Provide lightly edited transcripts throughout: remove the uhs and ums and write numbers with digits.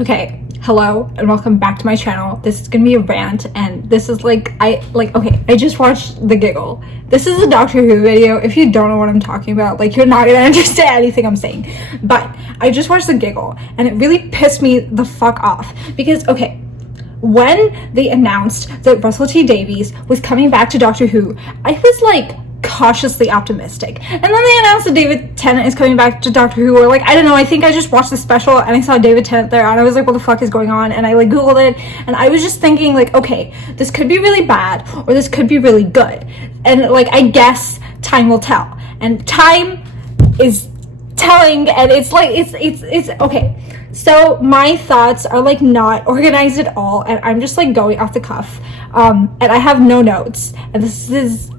Okay, hello and welcome back to my channel. This is gonna be a rant, and this is okay, I just watched The Giggle. This is a Doctor Who video. If you don't know what I'm talking about, like, you're not gonna understand anything I'm saying. But I just watched The Giggle, and it really pissed me the fuck off. Because, okay, when they announced that Russell T Davies was coming back to Doctor Who, I was like, cautiously optimistic. And then they announced that David Tennant is coming back to Doctor Who, or like, I don't know, I think I just watched the special and I saw David Tennant there and I was like, what the fuck is going on? And I like googled it and I was just thinking like, okay, this could be really bad or this could be really good. And like, I guess time will tell. And time is telling, and it's like, it's okay. So my thoughts are like not organized at all, and I'm just like going off the cuff, and I have no notes, and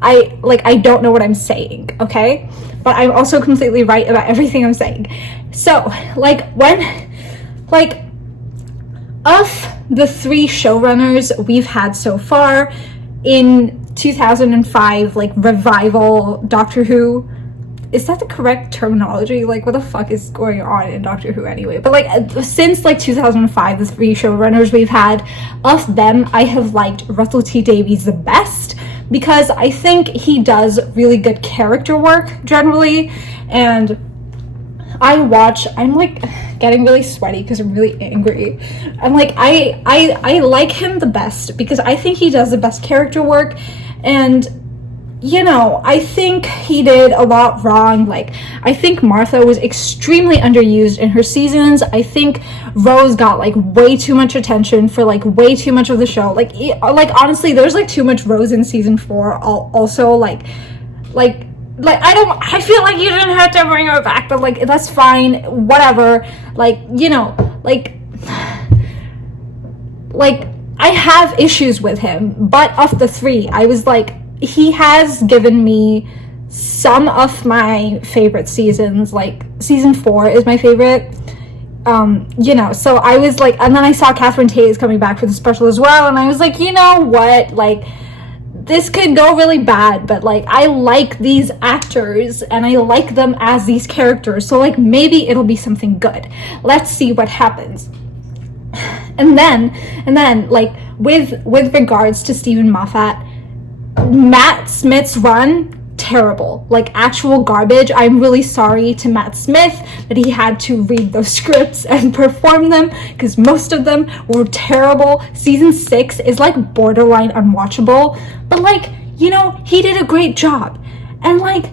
I don't know what I'm saying, okay? But I'm also completely right about everything I'm saying. So like, of the 3 showrunners we've had so far in 2005, like, revival Doctor Who, is that the correct terminology? Like, what the fuck is going on in Doctor Who anyway? But like, since like 2005, the 3 showrunners we've had, of them, I have liked Russell T Davies the best, because I think he does really good character work generally. And I'm like getting really sweaty because I'm really angry. I'm like, I like him the best because I think he does the best character work. And you know, I think he did a lot wrong. Like, I think Martha was extremely underused in her seasons. I think Rose got like way too much attention for like way too much of the show. Like honestly, there's like too much Rose in season 4. Also, like I feel like you didn't have to bring her back, but like, that's fine, whatever. Like, you know, like I have issues with him, but of the 3, I was like, he has given me some of my favorite seasons. Like, season 4 is my favorite. You know, so I was like, and then I saw Catherine Tate is coming back for the special as well, and I was like, you know what, like, this could go really bad, but like, I like these actors and I like them as these characters, so like, maybe it'll be something good. Let's see what happens. And then like, with regards to Stephen Moffat, Matt Smith's run, terrible, like actual garbage. I'm really sorry to Matt Smith that he had to read those scripts and perform them, because most of them were terrible. Season 6 is like borderline unwatchable, but like, you know, he did a great job, and like,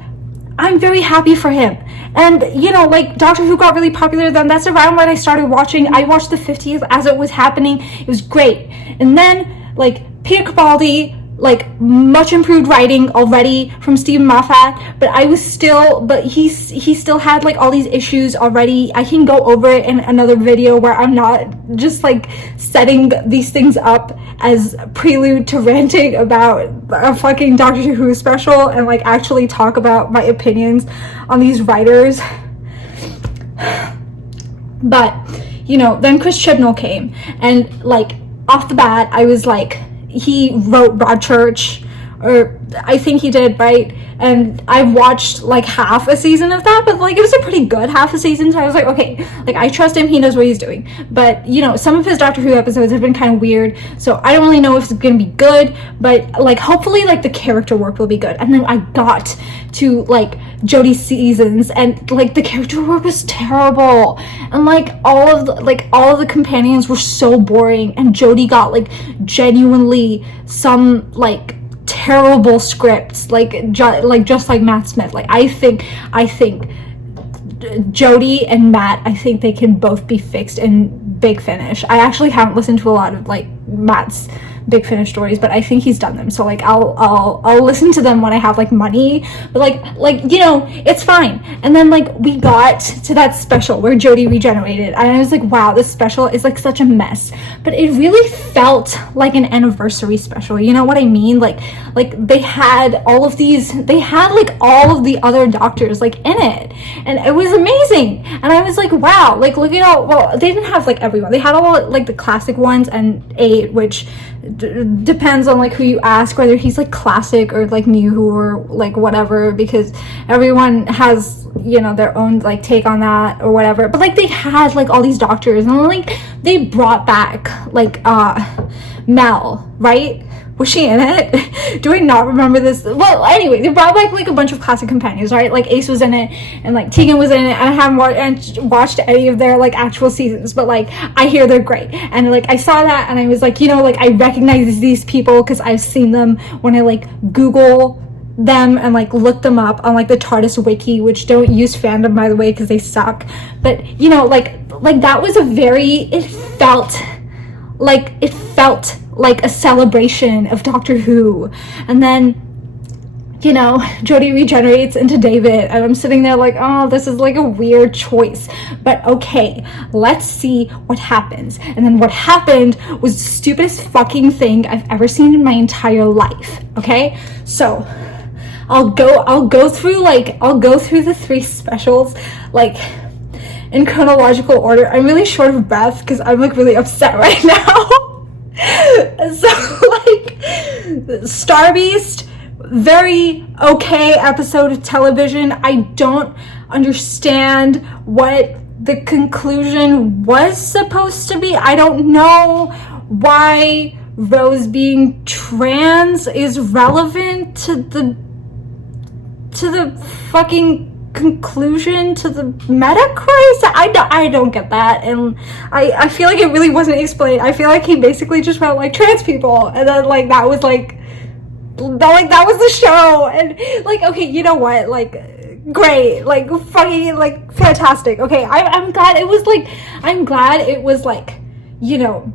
I'm very happy for him. And you know, like, Doctor Who got really popular then. That's around when I started watching. I watched the 50th as it was happening. It was great. And then like, Peter Capaldi, like, much improved writing already from Stephen Moffat, but he still had like all these issues already. I can go over it in another video where I'm not just like setting these things up as prelude to ranting about a fucking Doctor Who special, and like actually talk about my opinions on these writers. But you know, then Chris Chibnall came, and like, off the bat I was like, he wrote Broadchurch, or I think he did, right? And I watched like half a season of that, but like, it was a pretty good half a season, so I was like, okay, like, I trust him, he knows what he's doing. But you know, some of his Doctor Who episodes have been kind of weird, so I don't really know if it's gonna be good, but like, hopefully like the character work will be good. And then I got to like Jodie's seasons, and like, the character work was terrible, and like all of the companions were so boring, and Jodie got like genuinely some like terrible scripts, like just like Matt Smith. Like, I think Jodie and Matt, I think they can both be fixed in Big Finish. I actually haven't listened to a lot of like Matt's Big Finish stories, but I think he's done them, so like, I'll listen to them when I have like money. But like you know, it's fine. And then like, we got to that special where Jodie regenerated, and I was like, wow, this special is like such a mess, but it really felt like an anniversary special, you know what I mean? Like they had all of like all of the other doctors like in it, and it was amazing. And I was like, wow, like, look at all, well, they didn't have like everyone, they had all like the classic ones, and 8, which depends on like who you ask, whether he's like classic or like new or like whatever, because everyone has, you know, their own like take on that or whatever. But like they had like all these doctors, and like they brought back like Mel, right? Was she in it? Do I not remember this? Well, anyway, they brought back like a bunch of classic companions, right? Like Ace was in it, and like Tegan was in it. And I haven't watched any of their like actual seasons, but like I hear they're great. And like I saw that, and I was like, you know, like I recognize these people because I've seen them when I like Google them and like look them up on like the TARDIS wiki, which don't use fandom, by the way, because they suck. But you know, like that was it felt like a celebration of Doctor Who. And then, you know, Jodie regenerates into David, and I'm sitting there like, oh, this is like a weird choice, but okay, let's see what happens. And then what happened was the stupidest fucking thing I've ever seen in my entire life. Okay, so I'll go through the 3 specials like in chronological order. I'm really short of breath because I'm like really upset right now. So like Star Beast, very okay episode of television. I don't understand what the conclusion was supposed to be. I don't know why Rose being trans is relevant to the fucking conclusion to the meta crisis. I don't get that, and I feel like it really wasn't explained. I feel like he basically just went like trans people, and then like that was the show. And like, okay, you know what, like great, like fucking like fantastic. Okay, I'm glad it was like, you know,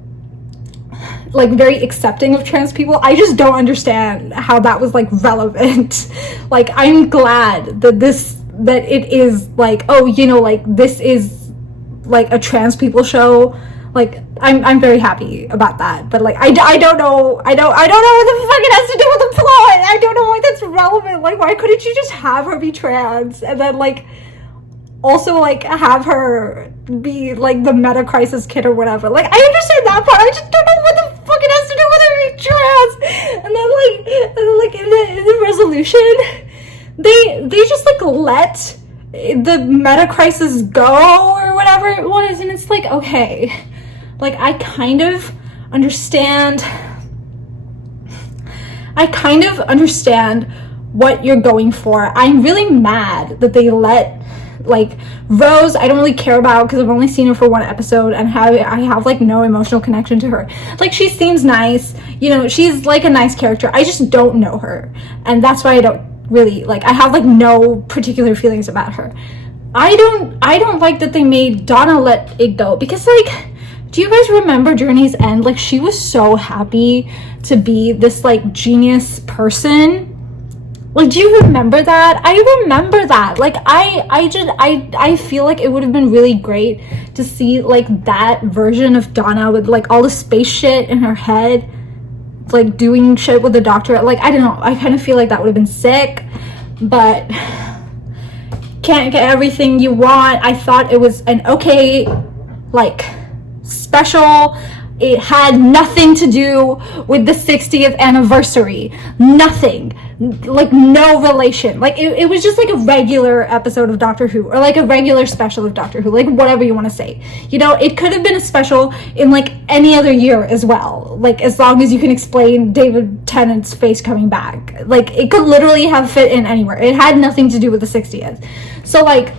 like very accepting of trans people. I just don't understand how that was like relevant. Like I'm glad that it is like, oh, you know, like this is like a trans people show. Like I'm very happy about that. But like I don't know what the fuck it has to do with the plot. I don't know why that's relevant. Like why couldn't you just have her be trans and then like also like have her be like the meta crisis kid or whatever? Like I understand that part. I just don't know what the fuck it has to do with her being trans. And then like in the resolution, they just like let the meta crisis go or whatever it was, and it's like, okay, like I kind of understand what you're going for. I'm really mad that they let like Rose, I don't really care about because I've only seen her for 1 episode, and I have like no emotional connection to her. Like she seems nice, you know, she's like a nice character. I just don't know her, and that's why I don't really like, I have like no particular feelings about her. I don't like that they made Donna let it go, because like, do you guys remember Journey's End? Like she was so happy to be this like genius person. Like, do you remember that? I remember that. Like I feel like it would have been really great to see like that version of Donna with like all the space shit in her head, like doing shit with the Doctor. Like I don't know, I kind of feel like that would have been sick, but can't get everything you want. I thought it was an okay like special. It had nothing to do with the 60th anniversary. Nothing. Like no relation. Like it was just like a regular episode of Doctor Who, or like a regular special of Doctor Who, like whatever you want to say. You know, it could have been a special in like any other year as well. Like as long as you can explain David Tennant's face coming back. Like it could literally have fit in anywhere. It had nothing to do with the 60th. So like,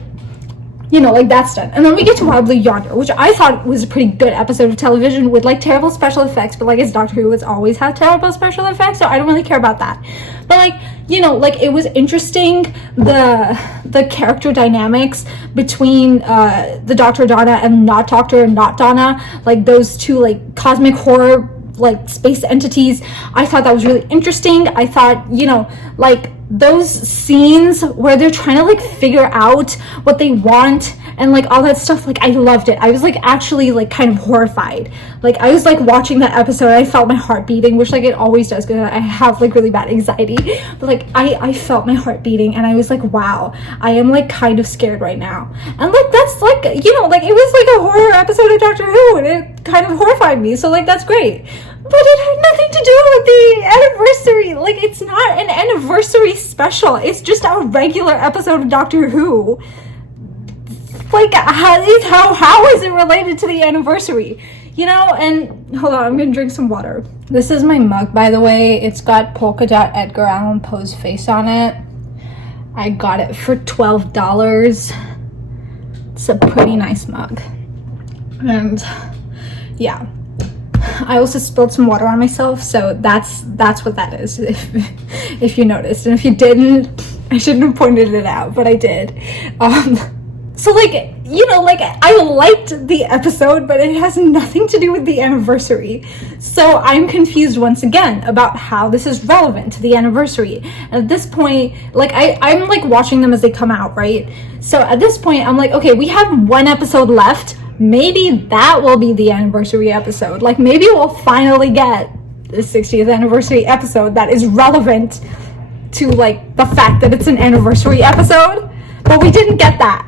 you know, like that's done. And then we get to Wildly Yonder, which I thought was a pretty good episode of television with like terrible special effects, but like it's Doctor Who, it's always had terrible special effects, so I don't really care about that. But like, you know, like it was interesting, the character dynamics between the Dr. Donna and not Doctor and not Donna, like those two like cosmic horror like space entities. I thought that was really interesting. I thought, you know, like those scenes where they're trying to like figure out what they want and like all that stuff, like I loved it. I was like actually like kind of horrified. Like I was like watching that episode, I felt my heart beating, which like it always does because I have like really bad anxiety, but like I felt my heart beating, and I was like, wow, I am like kind of scared right now. And like that's like, you know, like it was like a horror episode of Doctor Who, and it kind of horrified me, so like that's great. But it had nothing to do with the anniversary. Like, it's not an anniversary special. It's just a regular episode of Doctor Who. Like, how is it related to the anniversary? You know, and hold on, I'm gonna drink some water. This is my mug, by the way. It's got polka dot Edgar Allan Poe's face on it. I got it for $12. It's a pretty nice mug. And yeah. I also spilled some water on myself, so that's what that is, if you noticed. And if you didn't, I shouldn't have pointed it out, but I did. So, like, you know, like, I liked the episode, but it has nothing to do with the anniversary. So I'm confused once again about how this is relevant to the anniversary. And at this point, like, I'm like watching them as they come out, right? So at this point, I'm like, okay, we have one episode left. Maybe that will be the anniversary episode. Like, maybe we'll finally get the 60th anniversary episode that is relevant to, like, the fact that it's an anniversary episode. But we didn't get that.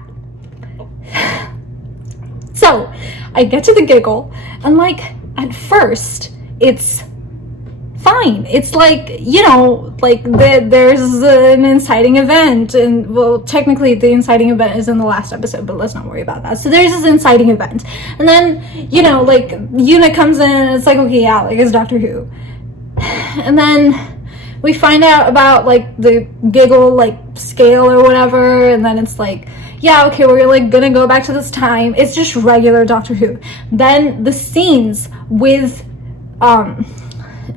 So, I get to the giggle, and, like, at first, it's fine. It's like, you know, like, there's an inciting event, and, well, technically the inciting event is in the last episode, but let's not worry about that. So there's this inciting event, and then, you know, like, Una comes in, and it's like, okay, yeah, like, it's Doctor Who. And then we find out about, like, the giggle, like, scale or whatever, and then it's like, yeah, okay, we're, like, gonna go back to this time. It's just regular Doctor Who. Then the scenes with,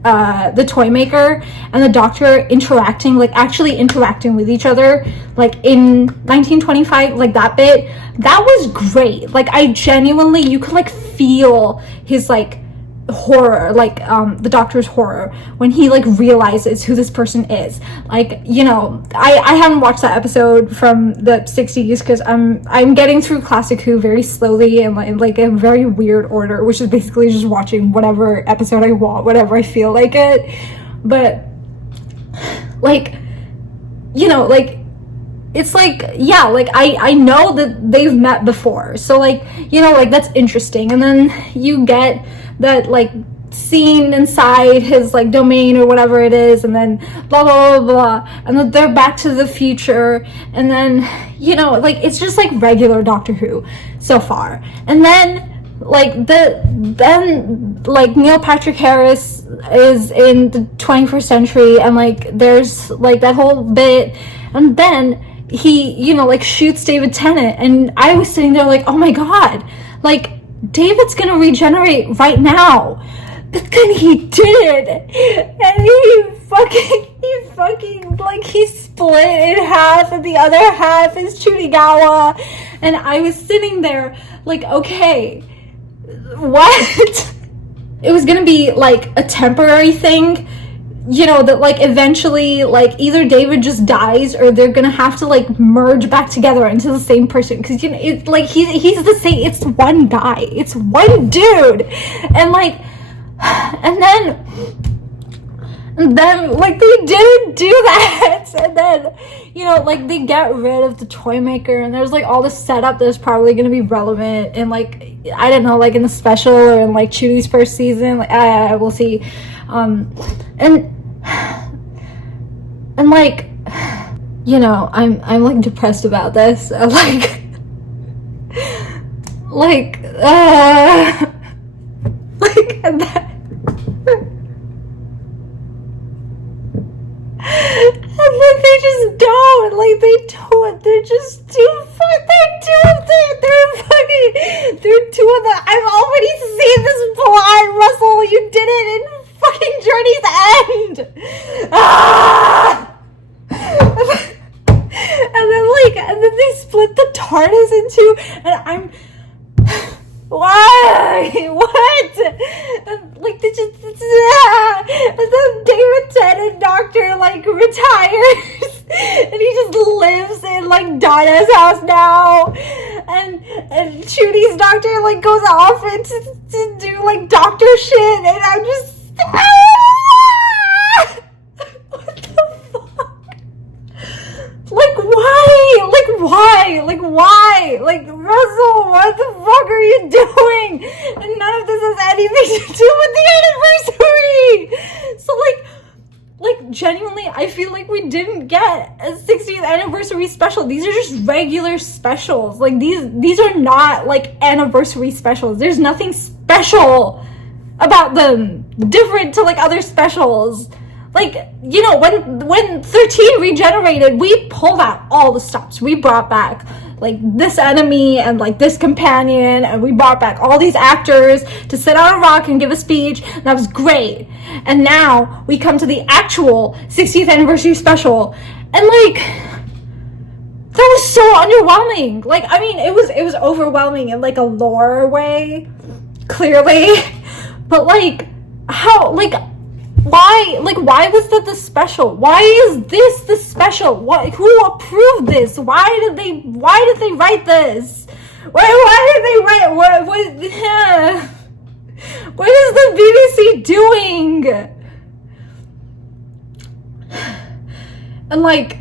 the toy maker and the Doctor interacting, like, actually interacting with each other, like, in 1925, like, that bit, that was great. Like, I genuinely, you could, like, feel his, like, horror, like, the Doctor's horror when he, like, realizes who this person is. Like, you know, I haven't watched that episode from the 60s because I'm getting through Classic Who very slowly and like a very weird order, which is basically just watching whatever episode I want, whatever I feel like it. But, like, you know, like, it's like, yeah, like, I know that they've met before, so, like, you know, like, that's interesting. And then you get that, like, scene inside his, like, domain or whatever it is, and then blah blah blah blah, and then they're back to the future, and then, you know, like, it's just like regular Doctor Who so far. And then, like, then like Neil Patrick Harris is in the 21st century, and, like, there's, like, that whole bit, and then he, you know, like, shoots David Tennant, and I was sitting there like, oh my god, like, David's gonna regenerate right now. But then he did, and he fucking, like, he split in half, and the other half is Chunigawa, and I was sitting there like, okay, what? It was gonna be, like, a temporary thing, you know, that, like, eventually, like, either David just dies or they're gonna have to, like, merge back together into the same person, because, you know, it's like, he's the same, it's one guy, it's one dude, and, like, and then, like, they didn't do that, and then, you know, like, they get rid of the toy maker, and there's, like, all this setup that's probably gonna be relevant, and, like, I don't know, like, in the special, or in, like, Chudi's first season, like, we'll see, and like, you know, I'm like depressed about this, like, and then, and then they just don't, like, they don't, they're just too they're two of the, I've already seen this plot, Russell, you did it in fucking Journey's End! Ah! And then they split the TARDIS into, and I'm, why? What? And, like, they just, and then David Tennant Doctor, like, retires, and he just lives in, like, Donna's house now, and Chudi's Doctor, like, goes off to do, like, doctor shit, and I'm just, what the fuck? Like, why? Like, Russell, what the fuck are you doing? And none of this has anything to do with the didn't get a 60th anniversary special. These are just regular specials. Like, these are not, like, anniversary specials. There's nothing special about them, different to, like, other specials. Like, you know, when 13 regenerated, we pulled out all the stops. We brought back, like, this enemy and, like, this companion, and we brought back all these actors to sit on a rock and give a speech. That was great. And now we come to the actual 60th anniversary special, and, like, that was so underwhelming. Like, I mean, it was overwhelming in, like, a lore way, clearly. But, like, how, like, why was that the special? Why is this the special? Who approved this? Why did they write this? Why did they write what is the BBC doing? And like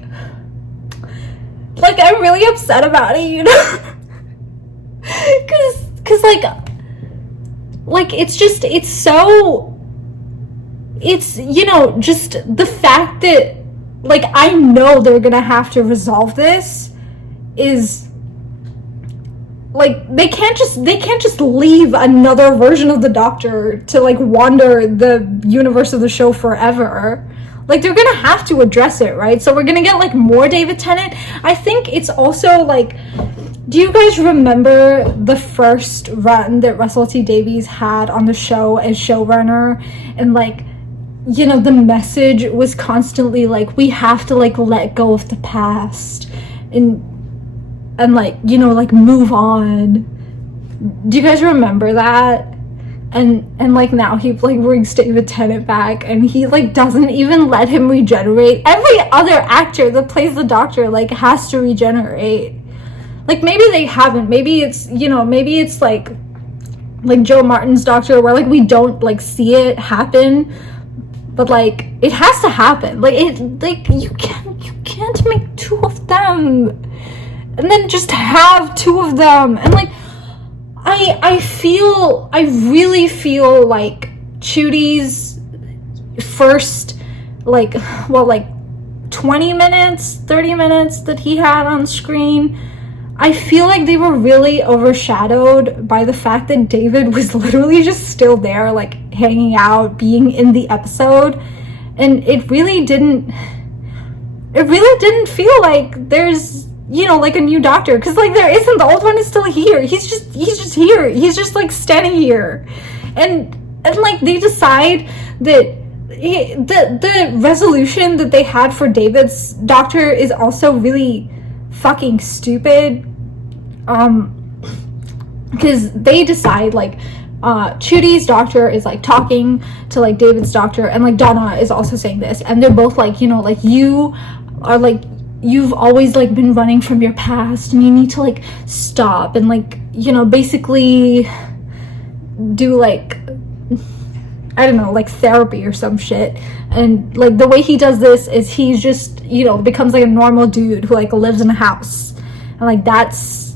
I'm really upset about it, you know? cause like it's, you know, just the fact that, like, I know they're gonna have to resolve this is, like, they can't just leave another version of the Doctor to, like, wander the universe of the show forever. Like, they're gonna have to address it, right? So we're gonna get, like, more David Tennant. I think it's also, like, do you guys remember the first run that Russell T Davies had on the show as showrunner? And, like, you know, the message was constantly, like, we have to, like, let go of the past and like, you know, like, move on. Do you guys remember that? And like, now he, like, brings David Tennant back, and he, like, doesn't even let him regenerate. Every other actor that plays the Doctor, like, has to regenerate. Like, maybe they haven't. Maybe it's, you know, maybe it's like Joe Martin's Doctor, where, like, we don't, like, see it happen. But, like, it has to happen. Like, you can't make two of them and then just have two of them. And, like, I really feel like Chudi's first, like, well, like, 20 minutes, 30 minutes that he had on screen, I feel like they were really overshadowed by the fact that David was literally just still there, like, hanging out, being in the episode. And it really didn't feel like there's, you know, like, a new Doctor, because, like, there isn't. The old one is still here. He's just here. He's just, like, standing here. And like, they decide that the resolution that they had for David's Doctor is also really fucking stupid, because they decide, like, Chudi's Doctor is, like, talking to, like, David's Doctor, and, like, Donna is also saying this, and they're both like, you know, like, you are, like, you've always, like, been running from your past, and you need to, like, stop and, like, you know, basically do, like, I don't know, like, therapy or some shit. And, like, the way he does this is he's just, you know, becomes, like, a normal dude who, like, lives in a house. And, like, that's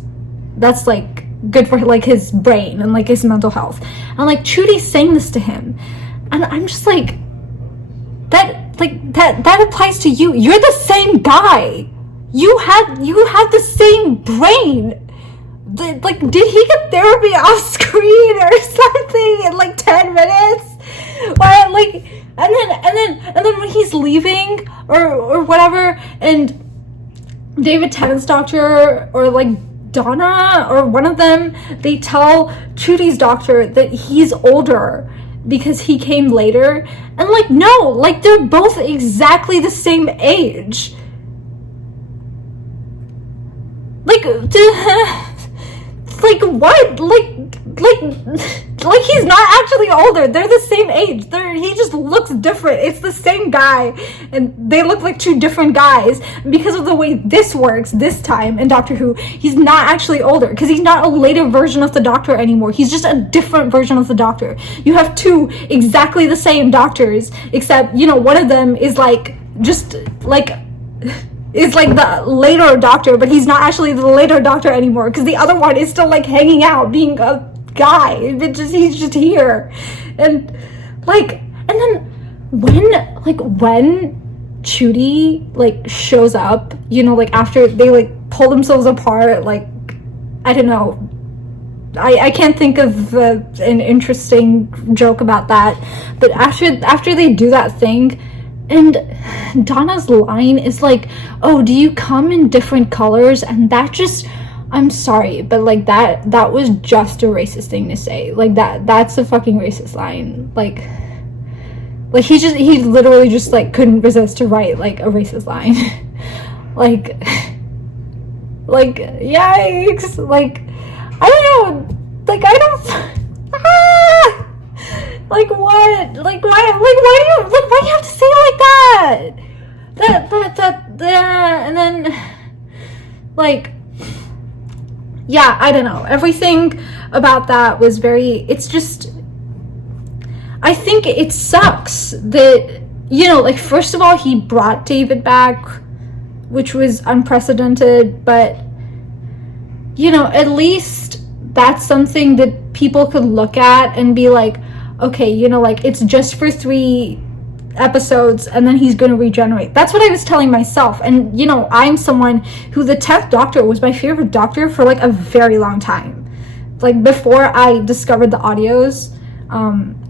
like, good for, like, his brain and, like, his mental health. And, like, Chudi's saying this to him. And I'm just like, that applies to you. You're the same guy. You have the same brain. Like, did he get therapy off screen or something in, like, 10 minutes? Why, like, and then when he's leaving or whatever, and David Tennant's Doctor, or, like, Donna or one of them, they tell Chudi's Doctor that he's older because he came later. And, like, no, like, they're both exactly the same age. Like, like, what? Like, he's not actually older. They're the same age. He just looks different. It's the same guy, and they look like two different guys. Because of the way this works this time in Doctor Who, he's not actually older, because he's not a later version of the Doctor anymore. He's just a different version of the Doctor. You have two exactly the same Doctors, except, you know, one of them is, like, just, like, is, like, the later Doctor, but he's not actually the later Doctor anymore, because the other one is still, like, hanging out, being a guy. He's just here. And, like, and then when Chudy like shows up, you know, like after they like pull themselves apart, like I don't know, I can't think of an interesting joke about that, but after they do that thing, and Donna's line is like, oh, do you come in different colors? And that just, I'm sorry, but like that was just a racist thing to say. Like that's a fucking racist line. Like he literally just like couldn't resist to write like a racist line. like yikes. Like I don't know, like I don't like what? Like why do you have to say it like that? That and then like yeah, I don't know. Everything about that was very, it's just, I think it sucks that, you know, like first of all he brought David back, which was unprecedented, but you know, at least that's something that people could look at and be like, okay, you know, like it's just for 3 episodes and then he's going to regenerate. That's what I was telling myself. And you know, I'm someone who the 10th Doctor was my favorite Doctor for like a very long time. Like before I discovered the audios,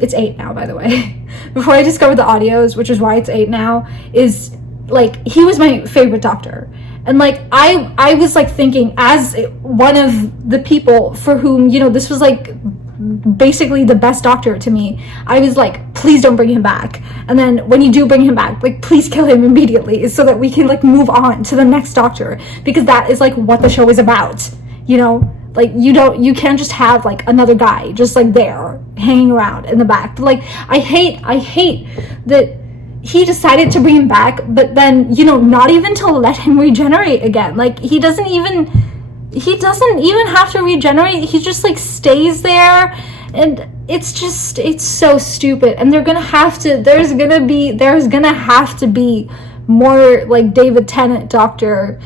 it's 8 now, by the way. Before I discovered the audios, which is why it's 8 now, is like he was my favorite Doctor. And like I was like thinking, as one of the people for whom, you know, this was like basically the best Doctor to me, I was like, please don't bring him back. And then when you do bring him back, like please kill him immediately so that we can like move on to the next Doctor, because that is like what the show is about, you know. Like you can't just have like another guy just like there hanging around in the back. But like I hate that he decided to bring him back, but then, you know, not even to let him regenerate again. Like he doesn't even have to regenerate. He just like stays there, and it's so stupid. And there's gonna have to be more like David Tennant Doctor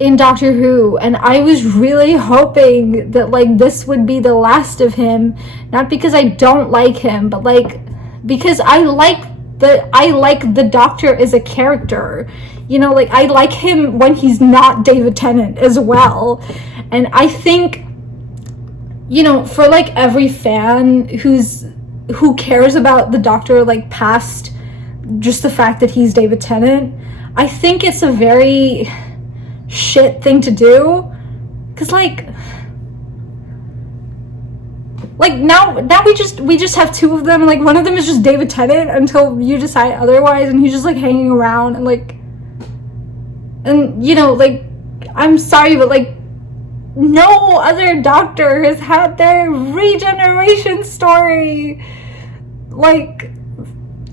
in Doctor Who, and I was really hoping that like this would be the last of him, not because I don't like him, but like because I like the Doctor as a character. You know, like I like him when he's not David Tennant as well. And I think, you know, for like every fan who cares about the Doctor like past just the fact that he's David Tennant, I think it's a very shit thing to do, because like now we just have 2 of them. Like one of them is just David Tennant until you decide otherwise, and he's just like hanging around and like, and you know, like I'm sorry, but like no other Doctor has had their regeneration story like,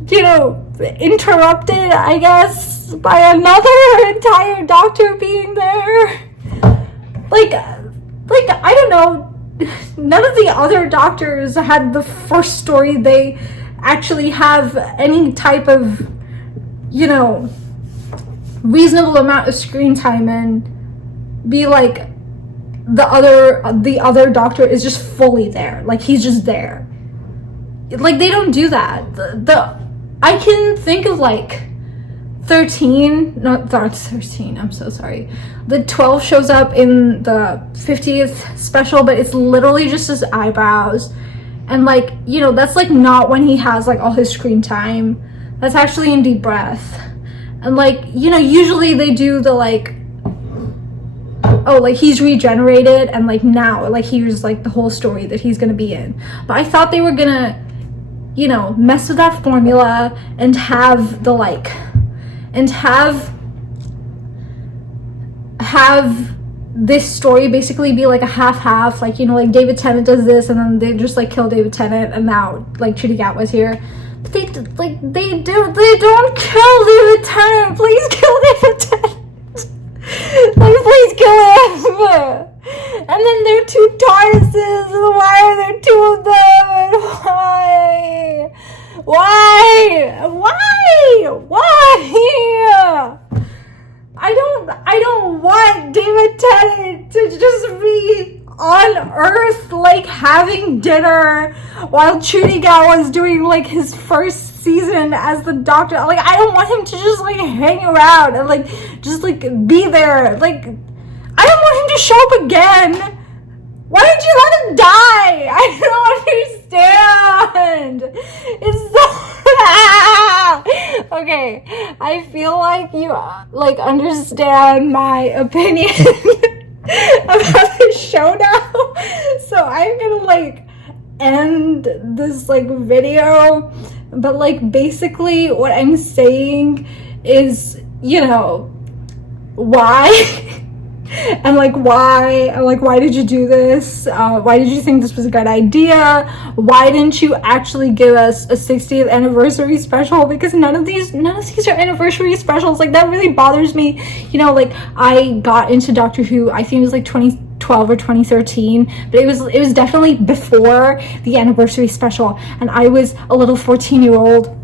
you know, interrupted, I guess, by another entire Doctor being there. Like I don't know, none of the other Doctors had the first story they actually have any type of, you know, reasonable amount of screen time and be like the other Doctor is just fully there, like he's just there. Like they don't do that. I can think of like 13, not 13, I'm so sorry. The 12 shows up in the 50th special, but it's literally just his eyebrows. And like, you know, that's like not when he has like all his screen time. That's actually in Deep Breath. And like, you know, usually they do the like, oh, like he's regenerated and like now, like here's like the whole story that he's gonna be in. But I thought they were gonna, you know, mess with that formula and have the like, and have this story basically be like a half-half, like, you know, like David Tennant does this and then they just like kill David Tennant and now like Chidi Gatwa's here. But they don't kill David Tennant. Please kill David Tennant. Like, please kill him. And then there are 2 TARDISes, and why are there 2 of them, and why? I don't want David Tennant to just be on Earth, like having dinner while Chudi Gatwa's doing like his first season as the Doctor. Like, I don't want him to just, like, hang around and, like, just, like, be there. Like, I don't want him to show up again. Why did you let him die? I don't understand. It's so... Okay, I feel like you, like, understand my opinion about this show now. So I'm gonna, like, end this, like, video. But, like, basically what I'm saying is, you know, why... And why did you do this? Why did you think this was a good idea? Why didn't you actually give us a 60th anniversary special? Because none of these are anniversary specials. Like, that really bothers me. You know, like, I got into Doctor Who, I think it was like 2012 or 2013, but it was definitely before the anniversary special, and I was a little 14-year-old.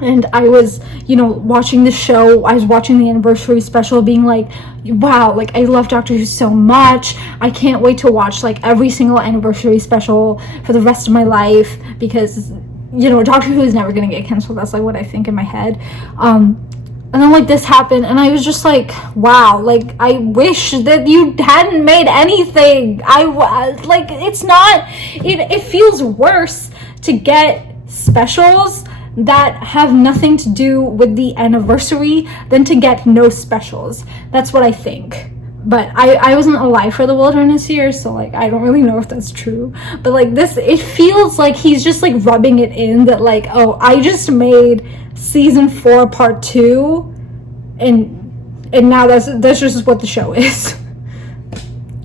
And I was, you know, watching the show. I was watching the anniversary special being like, wow, like, I love Doctor Who so much. I can't wait to watch, like, every single anniversary special for the rest of my life, because, you know, Doctor Who is never going to get canceled. That's, like, what I think in my head. And then, like, this happened, and I was just like, wow, like, I wish that you hadn't made anything. Like, it's not, it feels worse to get specials that have nothing to do with the anniversary than to get no specials. That's what I think. But I wasn't alive for the Wilderness Years, so, like, I don't really know if that's true. But, like, this, it feels like he's just, like, rubbing it in that, like, oh, I just made season 4 part 2, and now that's just what the show is.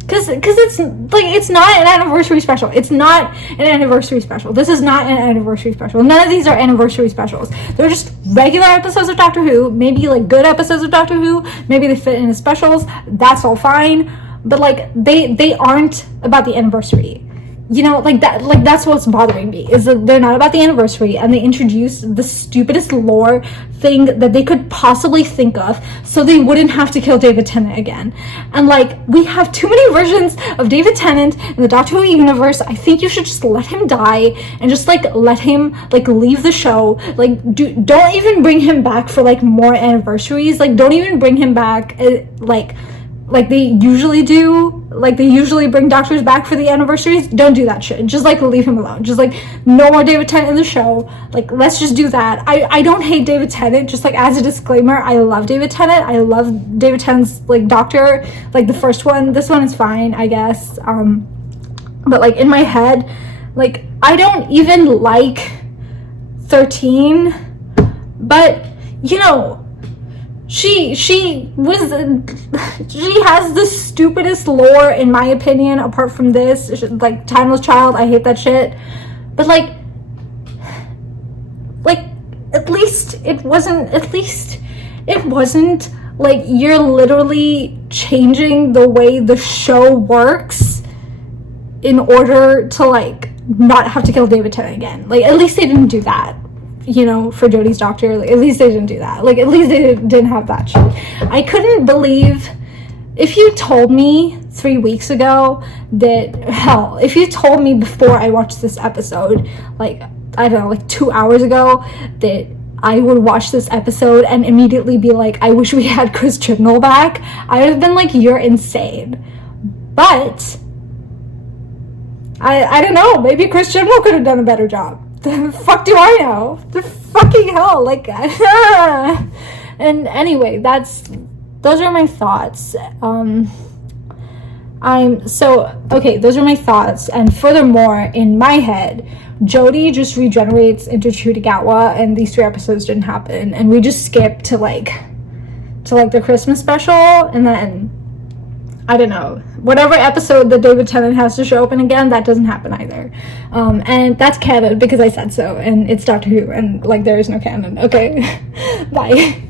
Because it's, like, it's not an anniversary special. It's not an anniversary special. This is not an anniversary special. None of these are anniversary specials. They're just regular episodes of Doctor Who. Maybe, like, good episodes of Doctor Who. Maybe they fit into specials. That's all fine. But, like, they aren't about the anniversary. You know, like, that's what's bothering me, is that they're not about the anniversary, and they introduced the stupidest lore thing that they could possibly think of, so they wouldn't have to kill David Tennant again. And, like, we have too many versions of David Tennant in the Doctor Who universe. I think you should just let him die, and just, like, let him, like, leave the show. Like, don't even bring him back for, like, more anniversaries. Like, don't even bring him back, like they usually do. Like, they usually bring doctors back for the anniversaries. Don't do that shit. Just, like, leave him alone. Just, like, no more David Tennant in the show. Like, let's just do that. I don't hate David Tennant. Just, like, as a disclaimer, I love David Tennant. I love David Tennant's, like, Doctor. Like, the first one. This one is fine, I guess. But, like, in my head, like, I don't even like 13. But, you know, she has the stupidest lore, in my opinion, apart from this. Like, Timeless Child, I hate that shit. But, like, at least it wasn't like, you're literally changing the way the show works in order to, like, not have to kill David Tennant again. Like, at least they didn't do that. You know, for Jodie's Doctor, like, at least they didn't do that. Like, at least they didn't have that shit. I couldn't believe, if you told me 3 weeks ago that, hell, if you told me before I watched this episode, like, I don't know, like 2 hours ago, that I would watch this episode and immediately be like, I wish we had Chris Chibnall back, I would have been like, you're insane. But I don't know, maybe Chris Chibnall could have done a better job. The fuck do I know? The fucking hell, like, and anyway, those are my thoughts. Those are my thoughts, and furthermore, in my head, Jodie just regenerates into Trudy Gatwa, and these 3 episodes didn't happen, and we just skip to the Christmas special, and then, I don't know, whatever episode that David Tennant has to show up in again, that doesn't happen either. And that's canon because I said so, and it's Doctor Who, and, like, there is no canon. Okay, bye.